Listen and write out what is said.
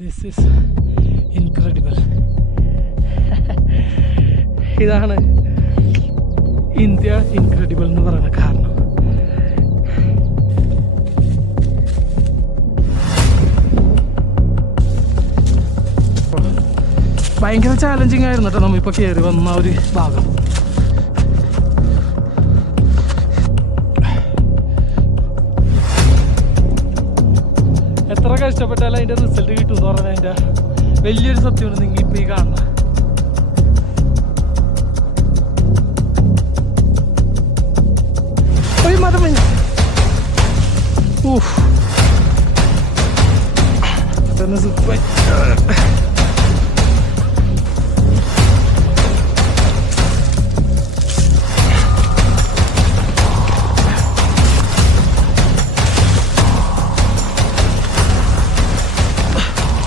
This is incredible. ഇതാണ് India incredible എന്ന് പറയുന്ന കാരണം. ഭയങ്കര ചാലഞ്ചിങ് ആയിരുന്നു കേട്ടോ നമ്മളിപ്പോൾ കയറി വന്ന ഒരു ഭാഗം. എത്ര കഷ്ടപ്പെട്ടാലും അതിൻ്റെ റിസൾട്ട് കിട്ടും എന്ന് പറഞ്ഞാൽ അതിൻ്റെ വലിയൊരു സത്യമാണ് നിങ്ങൾ ഇപ്പോൾ ഈ കാണുന്നത്. ഒരു മതം ഊഫ്